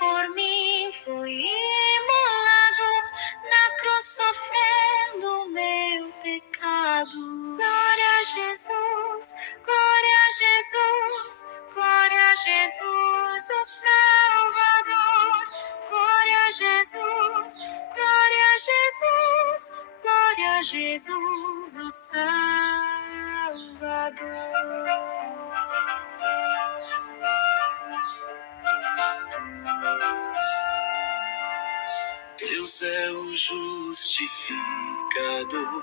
por mim foi imolado na cruz, sofrendo meu pecado. Glória a Jesus, glória a Jesus, glória a Jesus, o Salvador. Glória a Jesus, glória a Jesus, glória a Jesus, o Salvador. Deus é o justificador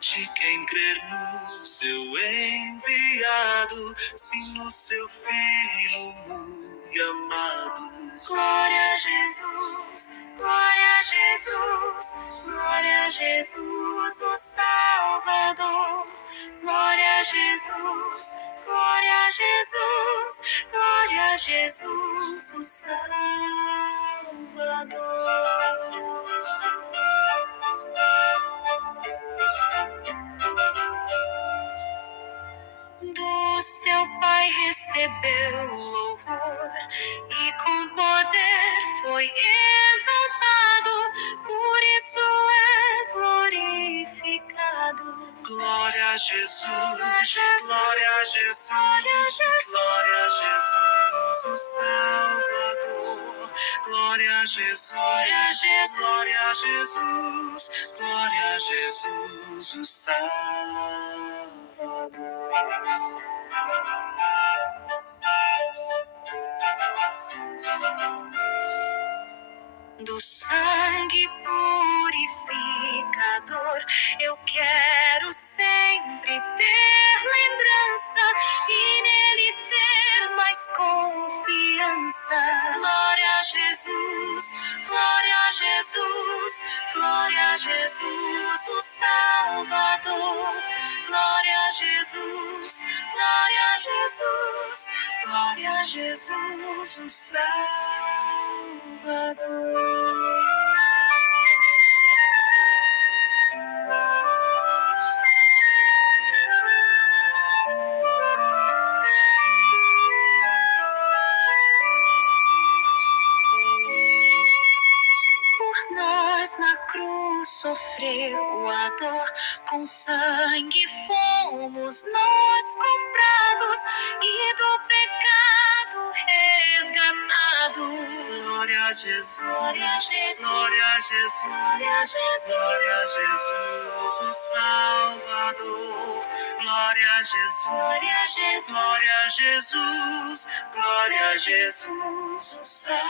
de quem crer no seu enviado, sim, no seu Filho muito amado. Glória a Jesus, glória a Jesus, glória a Jesus, o Salvador. Glória a Jesus, glória a Jesus, glória a Jesus, o Salvador. Do seu Pai recebeu louvor e com poder foi exaltado, por isso é glorificado. Glória a Jesus, Glória a Jesus, glória a Jesus, glória a Jesus, glória a Jesus, o Salvador. Glória a Jesus, glória a Jesus, glória a Jesus, glória a Jesus, o Salvador. do sangue purificador, eu quero sempre ter lembrança e nele ter mais confiança. Glória a Jesus, glória a Jesus, glória a Jesus, o Salvador. Glória a Jesus, glória a Jesus, glória a Jesus, o Salvador. Por nós na cruz sofreu a dor, com sangue fomos nós comprados e do pecado resgatado. Glória a Jesus, Glória a Jesus, glória a Jesus, glória a Jesus, glória a Jesus, o Salvador. Glória a Jesus, glória a Jesus, glória a Jesus, glória a Jesus, o Salvador.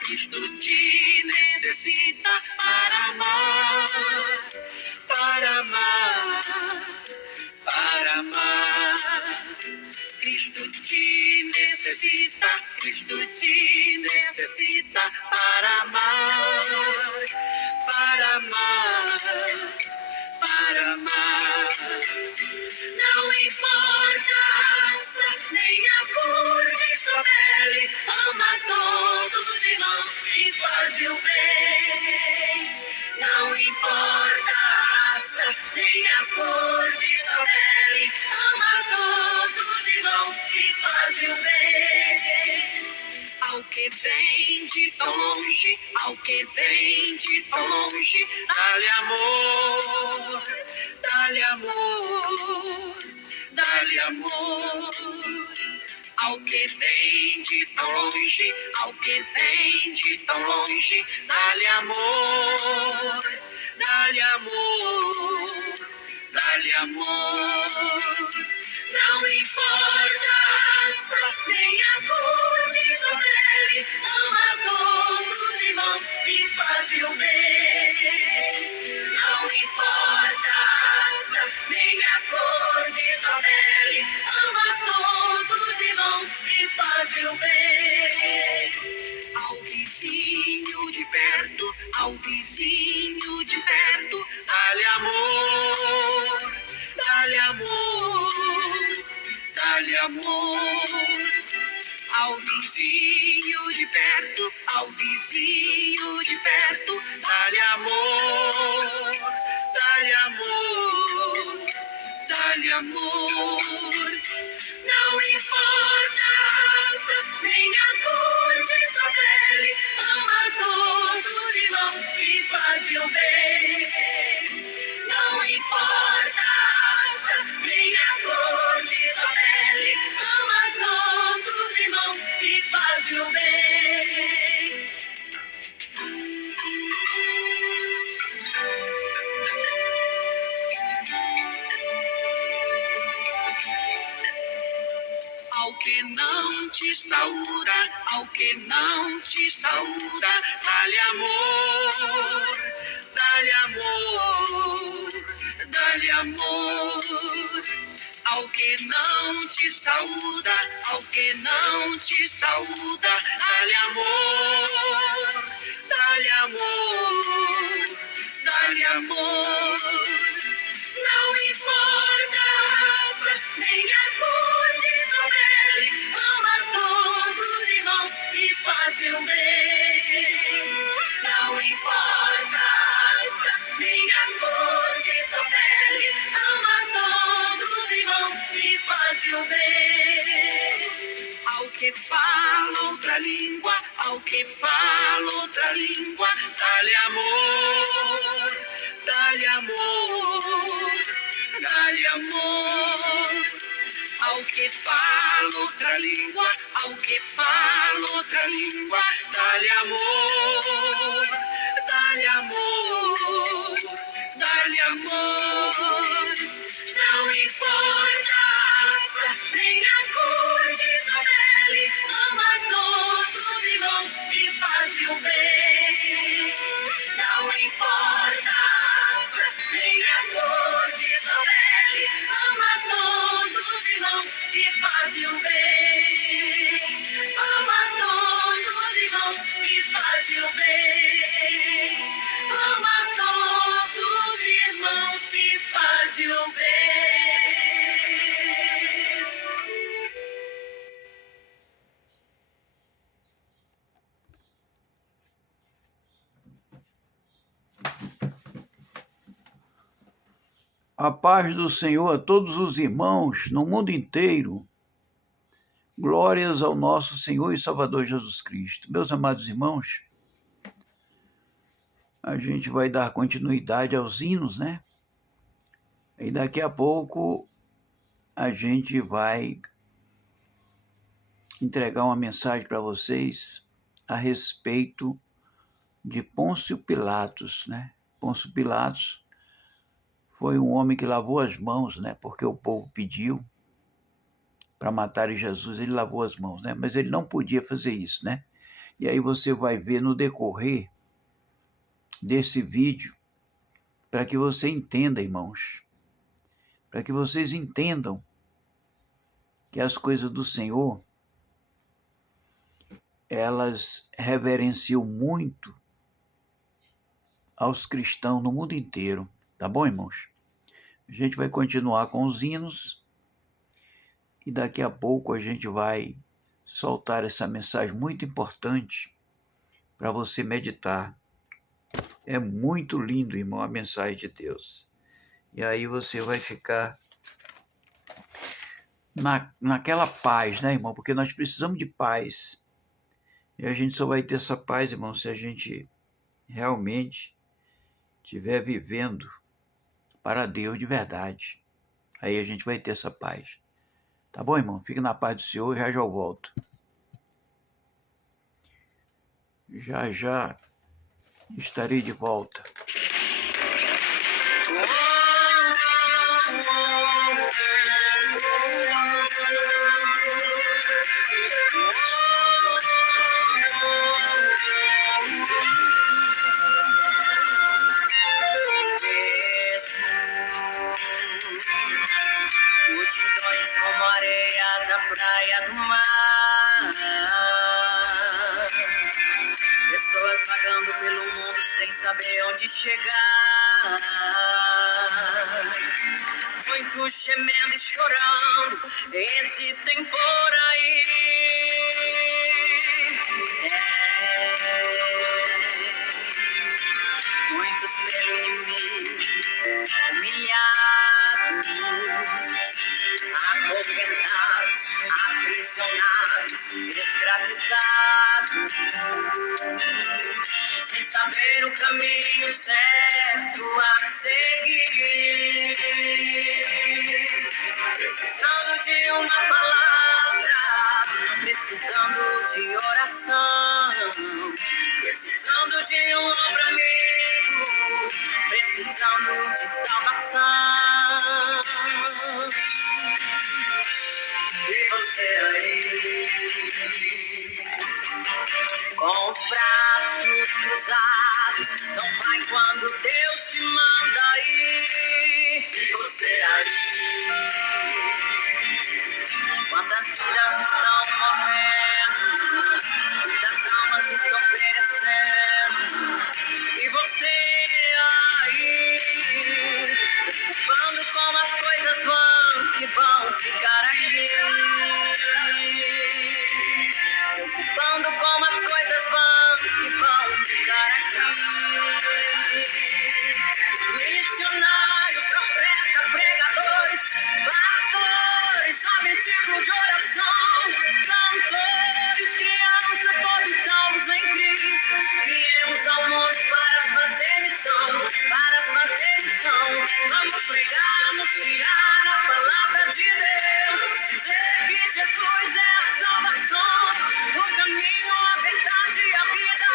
Cristo te necessita para amar, para amar, para amar. Cristo te necessita para amar, para amar, para amar. Não importa a raça, nem a cor de sua pele, ama todos os irmãos e faz o bem. Não importa a raça, nem a cor de sua pele, ama todos os irmãos e faz o bem. Ao que vem de tão longe, ao que vem de tão longe, dá-lhe amor, dá-lhe amor, dá-lhe amor. Ao que vem de tão longe, ao que vem de tão longe, dá-lhe amor, dá-lhe amor, dá-lhe amor. Não importa a raça, nem a cor de sua pele, ama todos os irmãos e faz o bem. Não importa a raça, nem a cor de sua pele, ama todos os irmãos e faz o bem. Ao vizinho de perto, ao vizinho de perto, dá-lhe amor, dá-lhe amor, dá-lhe amor. Ao vizinho de perto, ao vizinho de perto, dá-lhe amor, dá-lhe amor, dá-lhe amor. Não importa a raça, nem a cor de sua pele, ama todos os irmãos e faz o bem. Não importa a raça, nem a cor de sua pele, ama todos os irmãos e faz o bem. Ao que não te saúda, ao que não te saúda, dá-lhe amor, dá-lhe amor, dá-lhe amor. Ao que não te saúda, ao que não te saúda, dá-lhe amor, dá-lhe amor, dá-lhe amor. Não importa a raça, nem a cor de sua pele, ama todos os irmãos e faz o bem. Não importa a raça, nem a cor de sua pele, ama todos os irmãos e faz o bem. Ao que fala outra língua, ao que fala outra língua, dá-lhe amor, dá-lhe amor, dá-lhe amor. Ao que fala outra língua, ao que fala outra língua, dá-lhe amor, dá-lhe amor, dá-lhe amor. Não importa a raça, nem a cor de sua pele, ama todos os irmãos e faz o bem. Não importa a raça, nem a cor de sua pele, ama todos os irmãos e faz o bem. Ama todos os irmãos e faz o bem. Ama todos os irmãos e faz o bem. A paz do Senhor a todos os irmãos no mundo inteiro. Glórias ao nosso Senhor e Salvador Jesus Cristo. Meus amados irmãos, a gente vai dar continuidade aos hinos, né? E daqui a pouco a gente vai entregar uma mensagem para vocês a respeito de Pôncio Pilatos, né? Pôncio Pilatos foi um homem que lavou as mãos, né? Porque o povo pediu para matarem Jesus, ele lavou as mãos, né? Mas ele não podia fazer isso, né? E aí você vai ver no decorrer desse vídeo, para que você entenda, irmãos, para que vocês entendam que as coisas do Senhor, elas reverenciam muito aos cristãos no mundo inteiro, tá bom, irmãos? A gente vai continuar com os hinos e daqui a pouco a gente vai soltar essa mensagem muito importante para você meditar. É muito lindo, irmão, a mensagem de Deus. E aí você vai ficar naquela paz, né, irmão? Porque nós precisamos de paz. E a gente só vai ter essa paz, irmão, se a gente realmente estiver vivendo para Deus de verdade. Aí a gente vai ter essa paz. Tá bom, irmão? Fique na paz do Senhor e já eu volto. Já estarei de volta. areia da praia do mar. Pessoas vagando pelo mundo sem saber onde chegar. Muitos gemendo e chorando existem por aí. Muitos pelo inimigo, humilhados, acorrentados, aprisionados, escravizados, sem saber o caminho certo a seguir. Precisando de uma palavra, precisando de oração, precisando de um ombro amigo, precisando de salvação. E você aí, com os braços cruzados, não vai quando Deus te manda ir. E você aí, quantas vidas estão morrendo, muitas almas estão perecendo. E você aí, preocupando com as coisas vãs que vão ficar aqui. Preocupando com as coisas vãs que vão ficar aqui. Missionário, profeta, pregadores, pastores, jovens, ciclo de oração, cantores, crianças, todos salvos em Cristo. Viemos ao mundo para fazer missão, para fazer missão. Vamos pregar, anunciar a palavra de Deus, dizer que Jesus é a salvação, o caminho, a verdade e a vida,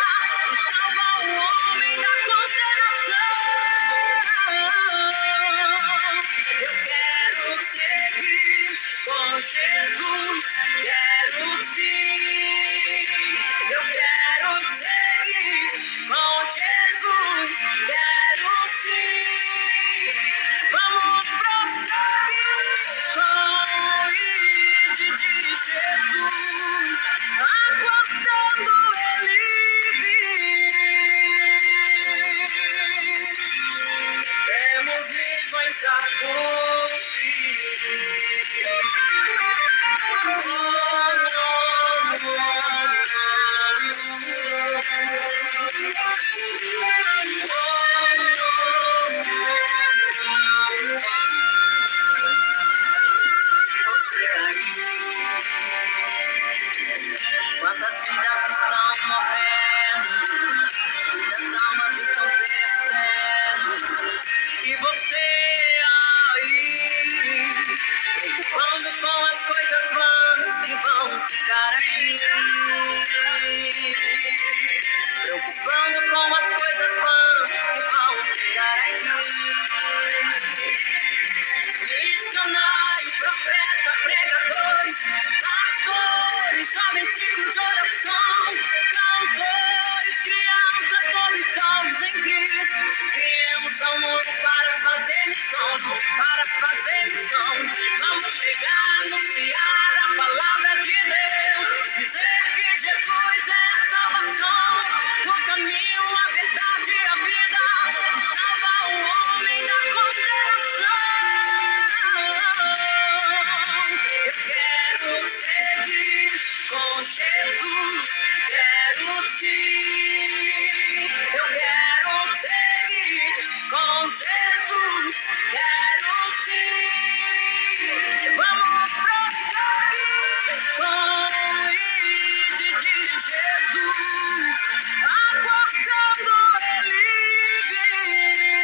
e salva o homem da condenação. Eu quero seguir com Jesus, quero sim. Eu quero seguir com Jesus, quero sim. Vamos prosseguir com o ID de Jesus, aguardando Ele vir. Temos missões a cumprir. Você aí, quantas vidas estão morrendo, muitas almas estão perecendo. E você aí, preocupando com as coisas vãs que vão ficar aqui. Preocupando com as coisas vãs que vão ficar aqui. Missionário, profeta, pregadores, pastores, jovens, ciclo de oração, cantores, crianças, todos salvos em Cristo. Viemos ao mundo para fazer missão, para fazer missão. Vamos pregar, anunciar a palavra de Deus, dizer que Jesus é a salvação, o caminho, a verdade e a vida, salva o homem da condenação. Eu quero seguir com Jesus, quero sim. Eu quero seguir com Jesus, quero sim. Vamos prosseguir com o ID de Jesus, aguardando Ele vir.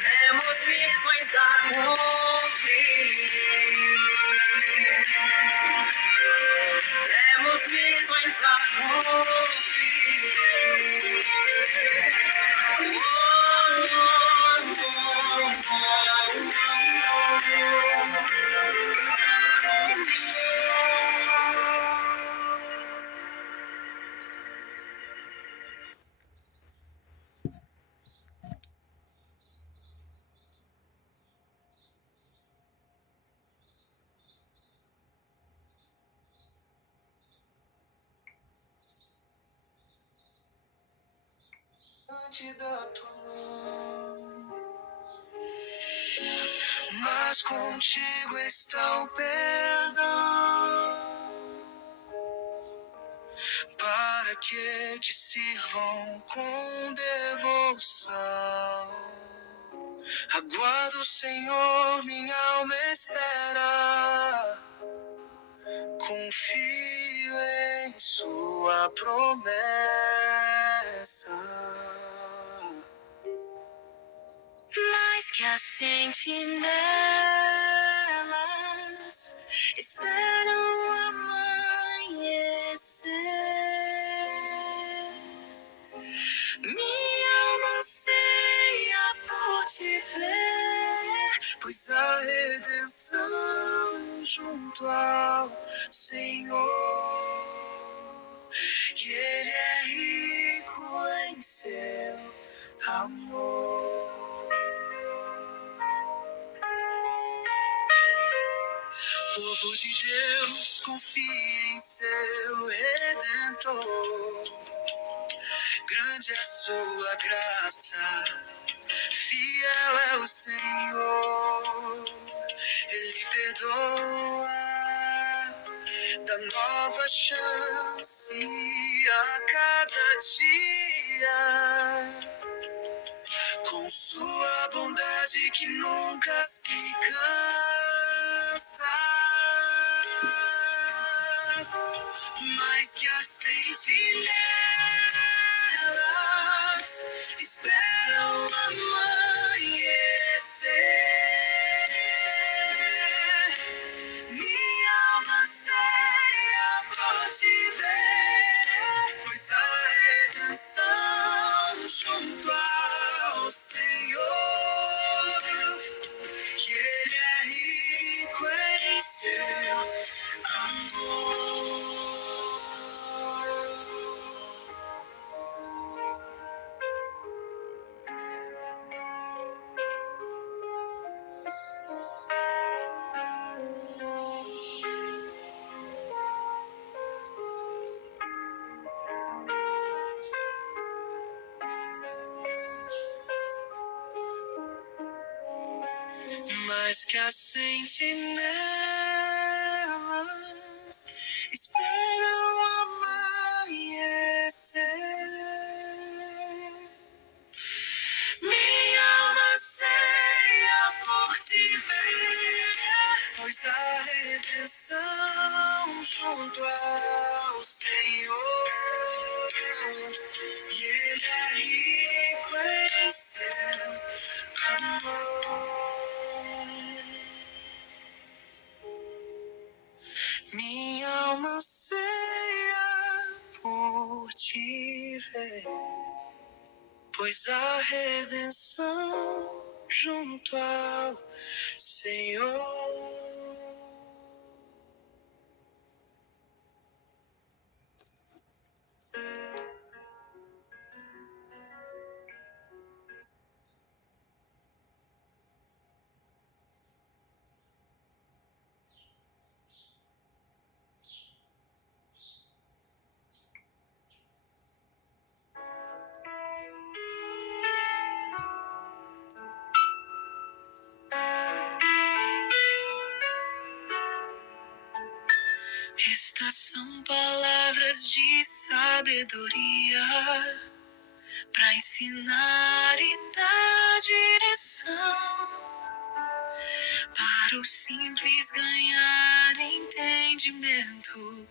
Temos missões a cumprir. Temos missões a diante da tua mão. Mas contigo está o perdão, para que te sirvam com devoção. Aguardo o Senhor, minha alma espera. Confio em sua promessa. Mais que as sentinelas esperam amanhecer, minha alma anseia por te ver, pois a redenção junto ao Senhor, que Ele é rico em seu amor. Povo de Deus, confie em seu Redentor. Grande é sua graça, fiel é o Senhor. Ele perdoa, dá nova chance a cada dia. Com sua bondade que nunca se cansa. Mais que as sentinelas esperam amanhecer, minha alma anseia por te ver, pois a redenção junto ao Senhor, que Ele é rico em seu amor. Mais que as sentinelas esperam amanhecer, minha alma anseia por te ver, pois a redenção junto ao Senhor, e Ele é rico em seu amor. Minha alma anseia por te ver, pois a redenção junto ao Senhor. Estas são palavras de sabedoria para ensinar e dar direção, para o simples ganhar entendimento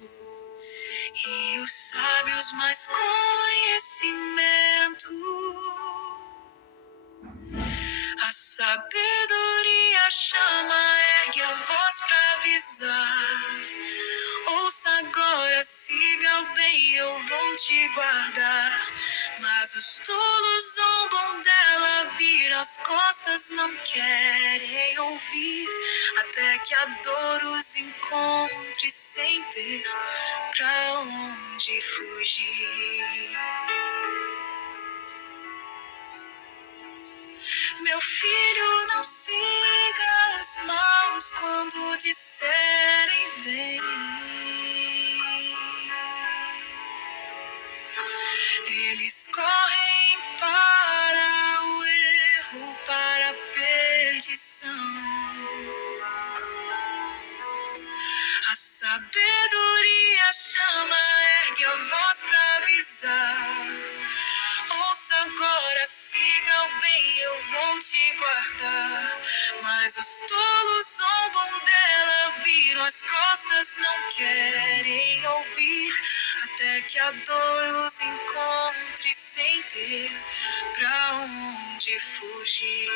e os sábios mais conhecimento. A sabedoria chama, ergue a voz pra avisar. Ouça agora, siga o bem, eu vou te guardar. Mas os tolos zombam dela, viram as costas, não querem ouvir, até que a dor os encontre sem ter pra onde fugir. Meu filho, não siga os maus quando disserem vem. Eles correm para Ouça agora, siga o bem, eu vou te guardar. Mas os tolos zombam dela, viram as costas, não querem ouvir. Até que a dor os encontre sem ter pra onde fugir.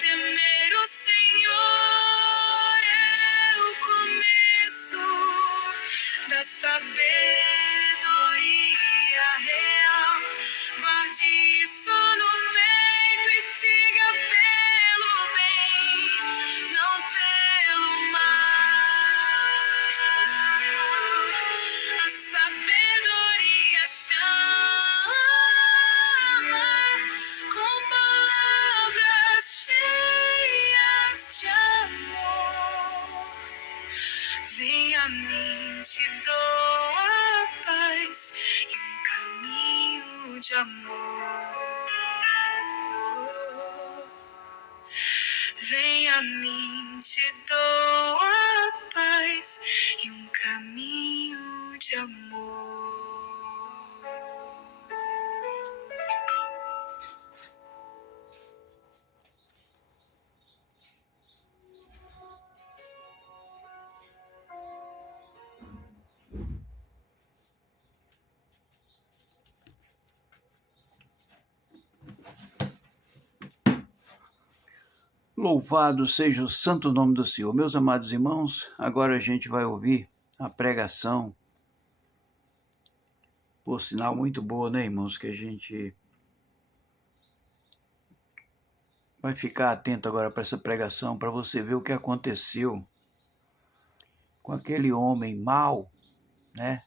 Temer o Senhor é o começo da sabedoria real. Guarde isso no peito e siga pelo bem, não pelo mal. A sabedoria chama com palavras cheias de amor. Vem a mim, te dou a paz e um caminho de amor. Vem a mim, te dou a paz e um caminho de amor. Louvado seja o santo nome do Senhor. Meus amados irmãos, agora a gente vai ouvir a pregação, por sinal muito boa, né, irmãos, que a gente vai ficar atento agora para essa pregação, para você ver o que aconteceu com aquele homem mau, né?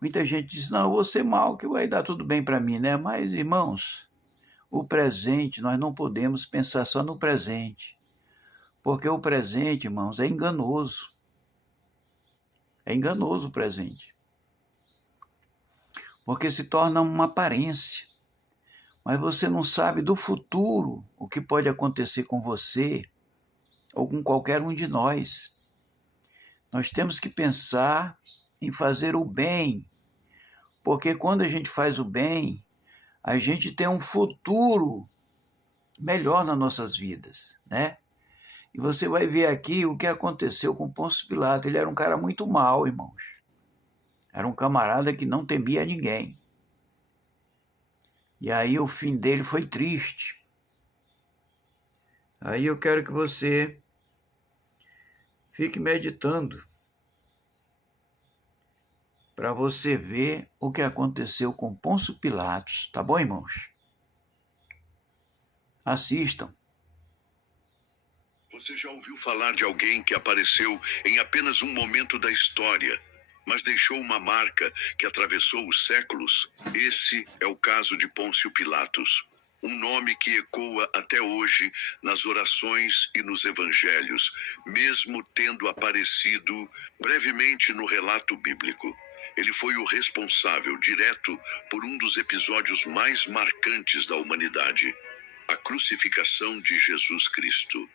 Muita gente diz, não, eu vou ser mau, que vai dar tudo bem para mim, né? Mas, irmãos, o presente, nós não podemos pensar só no presente. Porque o presente, irmãos, é enganoso. É enganoso o presente. Porque se torna uma aparência. Mas você não sabe do futuro o que pode acontecer com você ou com qualquer um de nós. Nós temos que pensar em fazer o bem. Porque quando a gente faz o bem, a gente tem um futuro melhor nas nossas vidas, né? E você vai ver aqui o que aconteceu com Pôncio Pilatos. Ele era um cara muito mau, irmãos. Era um camarada que não temia ninguém. E aí o fim dele foi triste. Aí eu quero que você fique meditando para você ver o que aconteceu com Pôncio Pilatos. Tá bom, irmãos? Assistam. Você já ouviu falar de alguém que apareceu em apenas um momento da história, mas deixou uma marca que atravessou os séculos? Esse é o caso de Pôncio Pilatos, um nome que ecoa até hoje nas orações e nos evangelhos, mesmo tendo aparecido brevemente no relato bíblico. Ele foi o responsável direto por um dos episódios mais marcantes da humanidade, a crucificação de Jesus Cristo.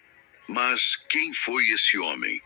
Mas quem foi esse homem?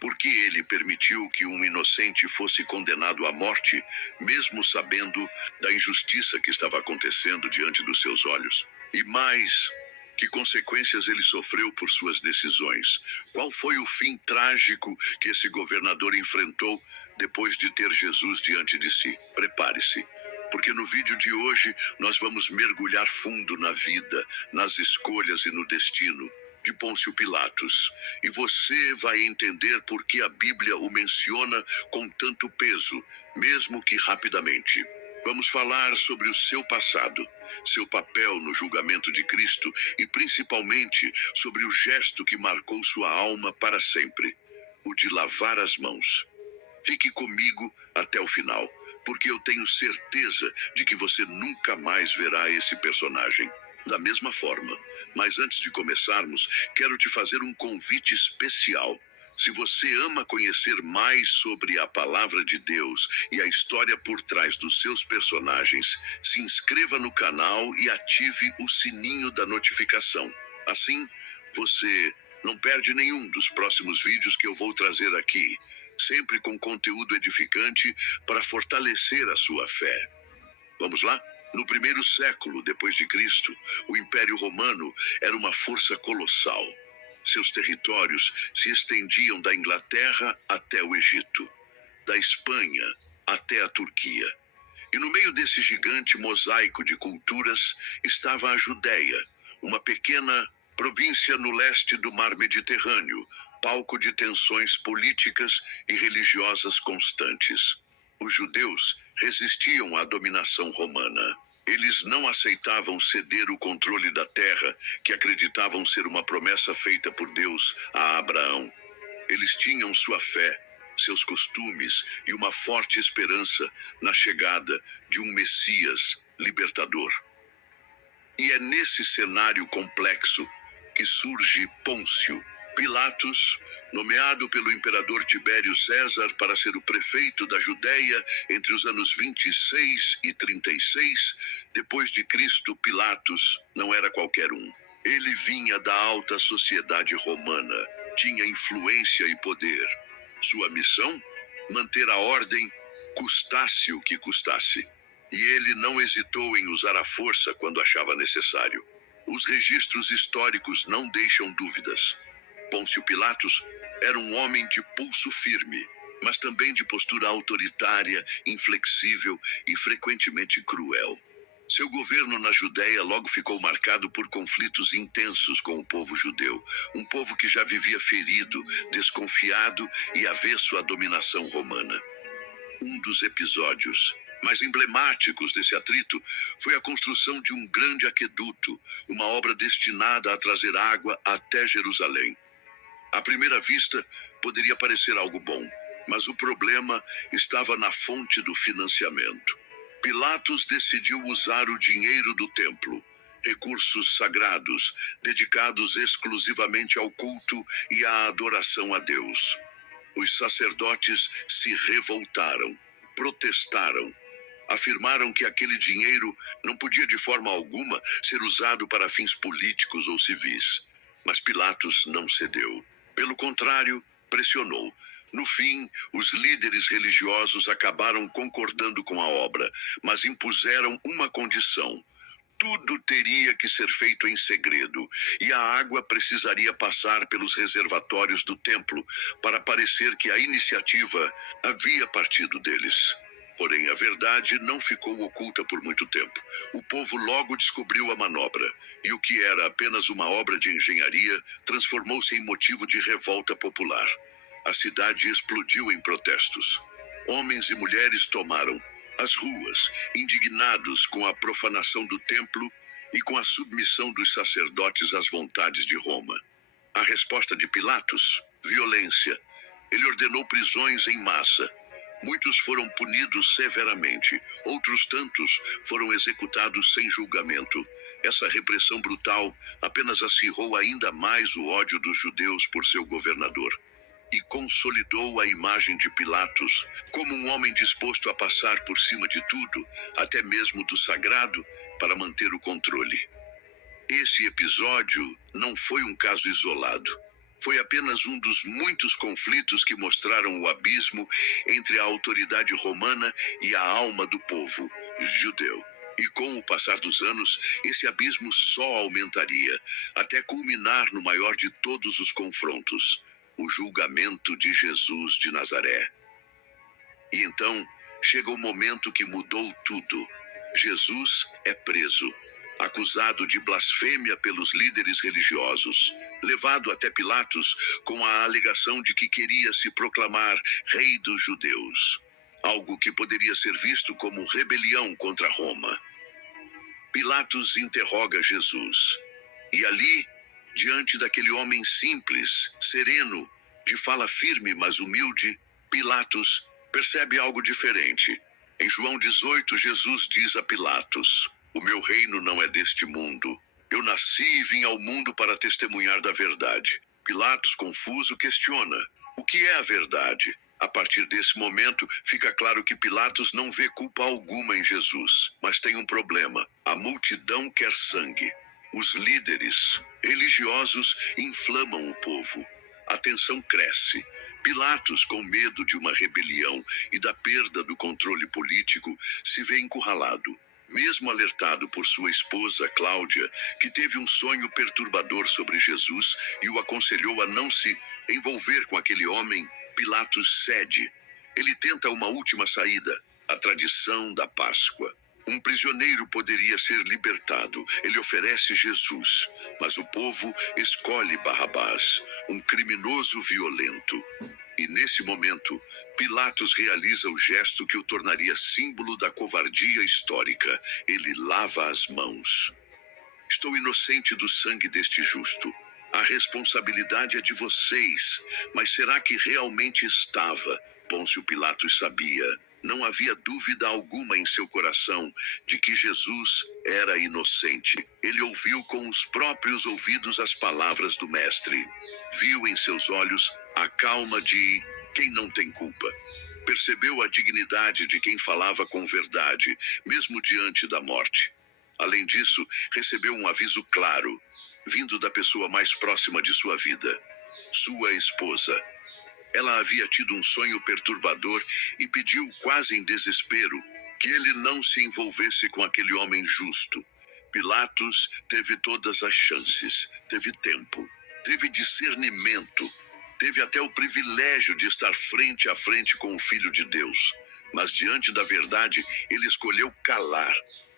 Por que ele permitiu que um inocente fosse condenado à morte, mesmo sabendo da injustiça que estava acontecendo diante dos seus olhos? E mais, que consequências ele sofreu por suas decisões? Qual foi o fim trágico que esse governador enfrentou depois de ter Jesus diante de si? Prepare-se, porque no vídeo de hoje nós vamos mergulhar fundo na vida, nas escolhas e no destino de Pôncio Pilatos, e você vai entender por que a Bíblia o menciona com tanto peso, mesmo que rapidamente. Vamos falar sobre o seu passado, seu papel no julgamento de Cristo e principalmente sobre o gesto que marcou sua alma para sempre, o de lavar as mãos. Fique comigo até o final, porque eu tenho certeza de que você nunca mais verá esse personagem da mesma forma. Mas antes de começarmos, quero te fazer um convite especial. Se você ama conhecer mais sobre a palavra de Deus e a história por trás dos seus personagens, se inscreva no canal e ative o sininho da notificação. Assim, você não perde nenhum dos próximos vídeos que eu vou trazer aqui. sempre com conteúdo edificante para fortalecer a sua fé. Vamos lá? No primeiro século depois de Cristo, o Império Romano era uma força colossal. Seus territórios se estendiam da Inglaterra até o Egito, da Espanha até a Turquia. E no meio desse gigante mosaico de culturas estava a Judéia, uma pequena província no leste do Mar Mediterrâneo, palco de tensões políticas e religiosas constantes. Os judeus resistiam à dominação romana. Eles não aceitavam ceder o controle da terra, que acreditavam ser uma promessa feita por Deus a Abraão. Eles tinham sua fé, seus costumes e uma forte esperança na chegada de um Messias libertador. E é nesse cenário complexo que surge Pôncio Pilatos, nomeado pelo imperador Tibério César para ser o prefeito da Judéia entre os anos 26 e 36, depois de Cristo. Pilatos não era qualquer um. Ele vinha da alta sociedade romana, tinha influência e poder. Sua missão? Manter a ordem, custasse o que custasse. E ele não hesitou em usar a força quando achava necessário. Os registros históricos não deixam dúvidas. Pôncio Pilatos era um homem de pulso firme, mas também de postura autoritária, inflexível e frequentemente cruel. Seu governo na Judéia logo ficou marcado por conflitos intensos com o povo judeu, um povo que já vivia ferido, desconfiado e avesso à dominação romana. Um dos episódios mais emblemáticos desse atrito foi a construção de um grande aqueduto, uma obra destinada a trazer água até Jerusalém. À primeira vista, poderia parecer algo bom, mas o problema estava na fonte do financiamento. Pilatos decidiu usar o dinheiro do templo, recursos sagrados, dedicados exclusivamente ao culto e à adoração a Deus. Os sacerdotes se revoltaram, protestaram, afirmaram que aquele dinheiro não podia de forma alguma ser usado para fins políticos ou civis. Mas Pilatos não cedeu. Pelo contrário, pressionou. No fim, os líderes religiosos acabaram concordando com a obra, mas impuseram uma condição. Tudo teria que ser feito em segredo, e a água precisaria passar pelos reservatórios do templo para parecer que a iniciativa havia partido deles. Porém, a verdade não ficou oculta por muito tempo. O povo logo descobriu a manobra, e o que era apenas uma obra de engenharia transformou-se em motivo de revolta popular. A cidade explodiu em protestos. Homens e mulheres tomaram as ruas, indignados com a profanação do templo e com a submissão dos sacerdotes às vontades de Roma. A resposta de Pilatos? Violência. Ele ordenou prisões em massa. Muitos foram punidos severamente, outros tantos foram executados sem julgamento. Essa repressão brutal apenas acirrou ainda mais o ódio dos judeus por seu governador e consolidou a imagem de Pilatos como um homem disposto a passar por cima de tudo, até mesmo do sagrado, para manter o controle. Esse episódio não foi um caso isolado. Foi apenas um dos muitos conflitos que mostraram o abismo entre a autoridade romana e a alma do povo judeu. E com o passar dos anos, esse abismo só aumentaria, até culminar no maior de todos os confrontos, o julgamento de Jesus de Nazaré. E então, chega o momento que mudou tudo. Jesus é preso, acusado de blasfêmia pelos líderes religiosos, levado até Pilatos com a alegação de que queria se proclamar rei dos judeus, algo que poderia ser visto como rebelião contra Roma. Pilatos interroga Jesus, e ali, diante daquele homem simples, sereno, de fala firme mas humilde, Pilatos percebe algo diferente. Em João 18, Jesus diz a Pilatos: "O meu reino não é deste mundo. Eu nasci e vim ao mundo para testemunhar da verdade." Pilatos, confuso, questiona: o que é a verdade? A partir desse momento, fica claro que Pilatos não vê culpa alguma em Jesus, mas tem um problema. A multidão quer sangue. Os líderes religiosos inflamam o povo. A tensão cresce. Pilatos, com medo de uma rebelião e da perda do controle político, se vê encurralado. Mesmo alertado por sua esposa, Cláudia, que teve um sonho perturbador sobre Jesus e o aconselhou a não se envolver com aquele homem, Pilatos cede. Ele tenta uma última saída, a tradição da Páscoa. Um prisioneiro poderia ser libertado. Ele oferece Jesus, mas o povo escolhe Barrabás, um criminoso violento. E nesse momento, Pilatos realiza o gesto que o tornaria símbolo da covardia histórica. Ele lava as mãos. Estou inocente do sangue deste justo. A responsabilidade é de vocês. Mas será que realmente estava? Pôncio Pilatos sabia. Não havia dúvida alguma em seu coração de que Jesus era inocente. Ele ouviu com os próprios ouvidos as palavras do Mestre. Viu em seus olhos a calma de quem não tem culpa. Percebeu a dignidade de quem falava com verdade, mesmo diante da morte. Além disso, recebeu um aviso claro, vindo da pessoa mais próxima de sua vida, sua esposa. Ela havia tido um sonho perturbador e pediu, quase em desespero, que ele não se envolvesse com aquele homem justo. Pilatos teve todas as chances, teve tempo, teve discernimento, teve até o privilégio de estar frente a frente com o Filho de Deus. Mas diante da verdade, ele escolheu calar.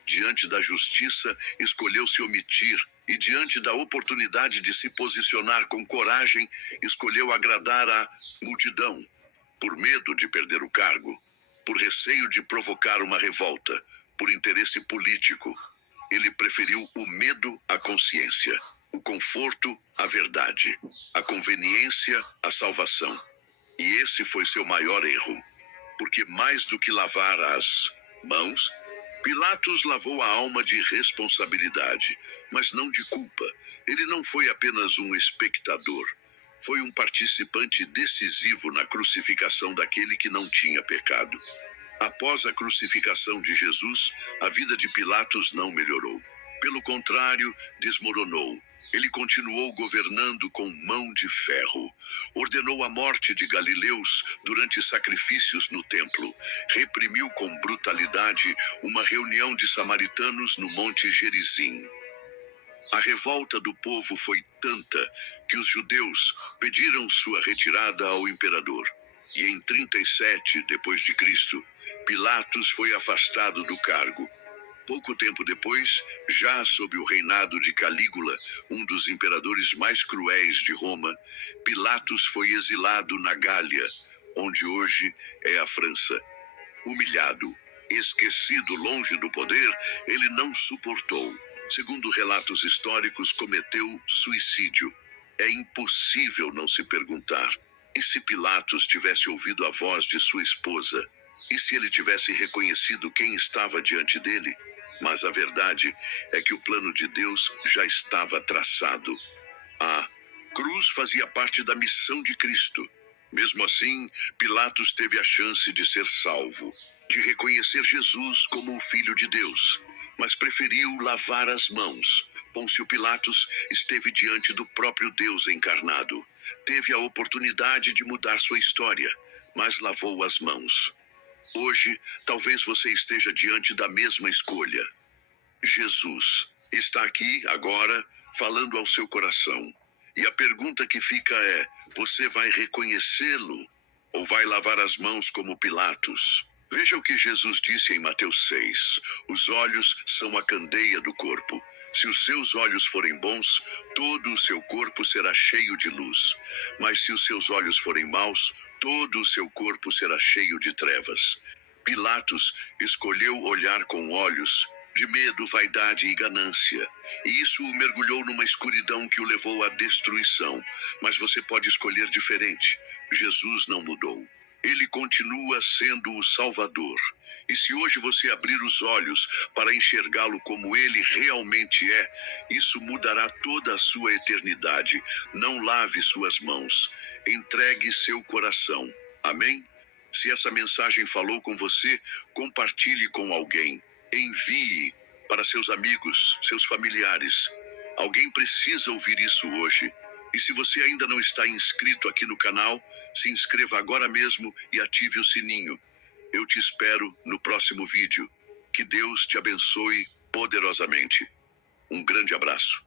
Diante da justiça, escolheu se omitir. E diante da oportunidade de se posicionar com coragem, escolheu agradar a multidão. Por medo de perder o cargo, por receio de provocar uma revolta, por interesse político, ele preferiu o medo à consciência, o conforto à verdade, a conveniência à salvação. E esse foi seu maior erro, porque mais do que lavar as mãos, Pilatos lavou a alma de responsabilidade, mas não de culpa. Ele não foi apenas um espectador. Foi um participante decisivo na crucificação daquele que não tinha pecado. Após a crucificação de Jesus, a vida de Pilatos não melhorou. Pelo contrário, desmoronou. Ele continuou governando com mão de ferro. Ordenou a morte de galileus durante sacrifícios no templo. Reprimiu com brutalidade uma reunião de samaritanos no Monte Gerizim. A revolta do povo foi tanta que os judeus pediram sua retirada ao imperador. E em 37 d.C., Pilatos foi afastado do cargo. Pouco tempo depois, já sob o reinado de Calígula, um dos imperadores mais cruéis de Roma, Pilatos foi exilado na Gália, onde hoje é a França. Humilhado, esquecido longe do poder, ele não suportou. Segundo relatos históricos, cometeu suicídio. É impossível não se perguntar: e se Pilatos tivesse ouvido a voz de sua esposa? E se ele tivesse reconhecido quem estava diante dele? Mas a verdade é que o plano de Deus já estava traçado. A cruz fazia parte da missão de Cristo. Mesmo assim, Pilatos teve a chance de ser salvo, de reconhecer Jesus como o Filho de Deus, mas preferiu lavar as mãos. Pôncio Pilatos esteve diante do próprio Deus encarnado. Teve a oportunidade de mudar sua história, mas lavou as mãos. Hoje, talvez você esteja diante da mesma escolha. Jesus está aqui, agora, falando ao seu coração. E a pergunta que fica é: você vai reconhecê-lo ou vai lavar as mãos como Pilatos? Veja o que Jesus disse em Mateus 6. Os olhos são a candeia do corpo. Se os seus olhos forem bons, todo o seu corpo será cheio de luz. Mas se os seus olhos forem maus, todo o seu corpo será cheio de trevas. Pilatos escolheu olhar com olhos de medo, vaidade e ganância. E isso o mergulhou numa escuridão que o levou à destruição. Mas você pode escolher diferente. Jesus não mudou. Ele continua sendo o Salvador. E se hoje você abrir os olhos para enxergá-lo como ele realmente é, isso mudará toda a sua eternidade. Não lave suas mãos. Entregue seu coração. Amém? Se essa mensagem falou com você, compartilhe com alguém. Envie para seus amigos, seus familiares. Alguém precisa ouvir isso hoje. E se você ainda não está inscrito aqui no canal, se inscreva agora mesmo e ative o sininho. Eu te espero no próximo vídeo. Que Deus te abençoe poderosamente. Um grande abraço.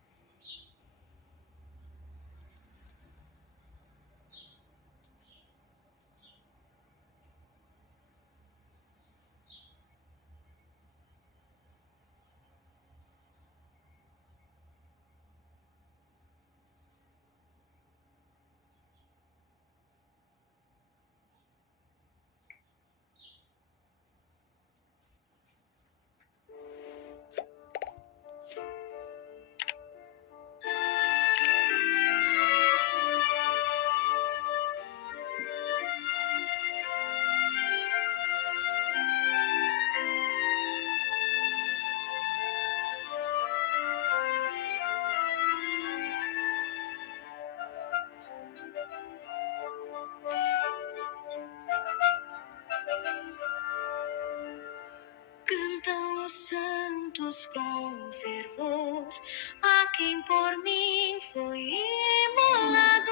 Cantam os santos com fervor, a quem por mim foi imolado,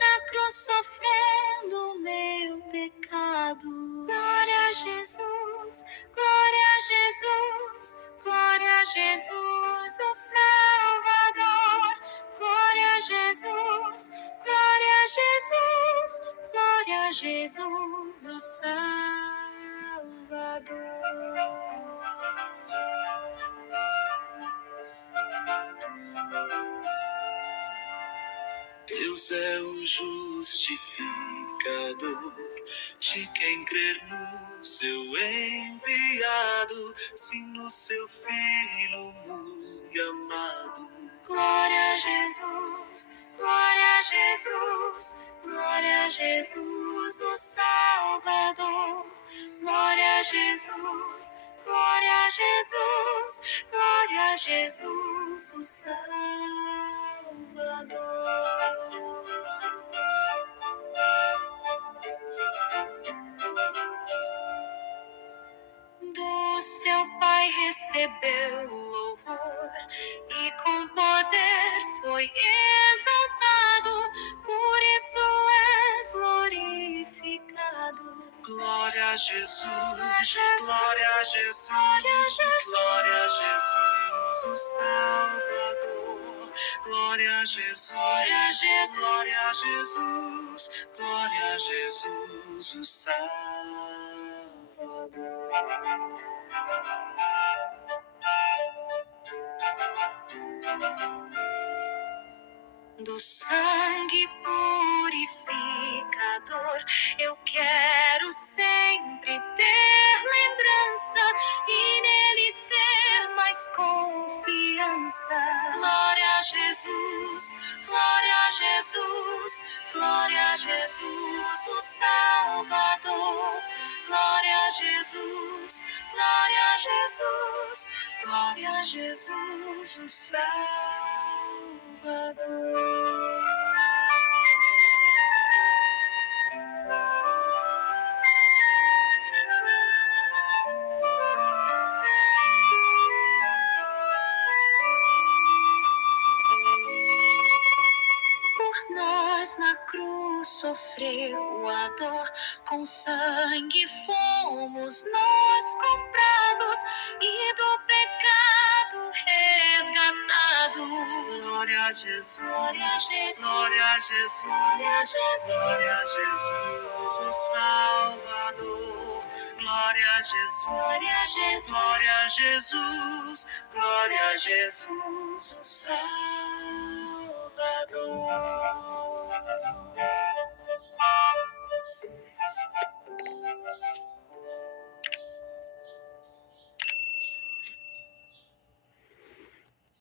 na cruz sofrendo meu pecado. Glória a Jesus, glória a Jesus, glória a Jesus, o Salvador. Glória a Jesus, glória a Jesus, glória a Jesus, o Salvador. Deus é o justificador de quem crer no seu enviado, sim, no seu Filho muito amado. Glória a Jesus, glória a Jesus, glória a Jesus, o Salvador. Glória a Jesus, glória a Jesus, glória a Jesus, o Salvador. Do seu Pai recebeu louvor e com poder foi exaltado, por isso é glorificado. Glória a Jesus, Glória a Jesus, glória a Jesus, glória a Jesus, glória a Jesus, o Salvador. Glória a Jesus, glória a Jesus, glória a Jesus, glória a Jesus, o Salvador. do sangue purificador, eu quero sempre ter lembrança e nele ter mais confiança. Glória a Jesus, glória a Jesus, glória a Jesus, o Salvador. Glória a Jesus, glória a Jesus, glória a Jesus, o Salvador. Por nós na cruz sofreu a dor, com sangue fomos nós comprados e do pecado resgatado. Glória a Jesus, Glória a Jesus, glória a Jesus, glória a Jesus, glória a Jesus, o Salvador. Glória a Jesus, glória a Jesus, glória a Jesus, glória a Jesus, o Salvador.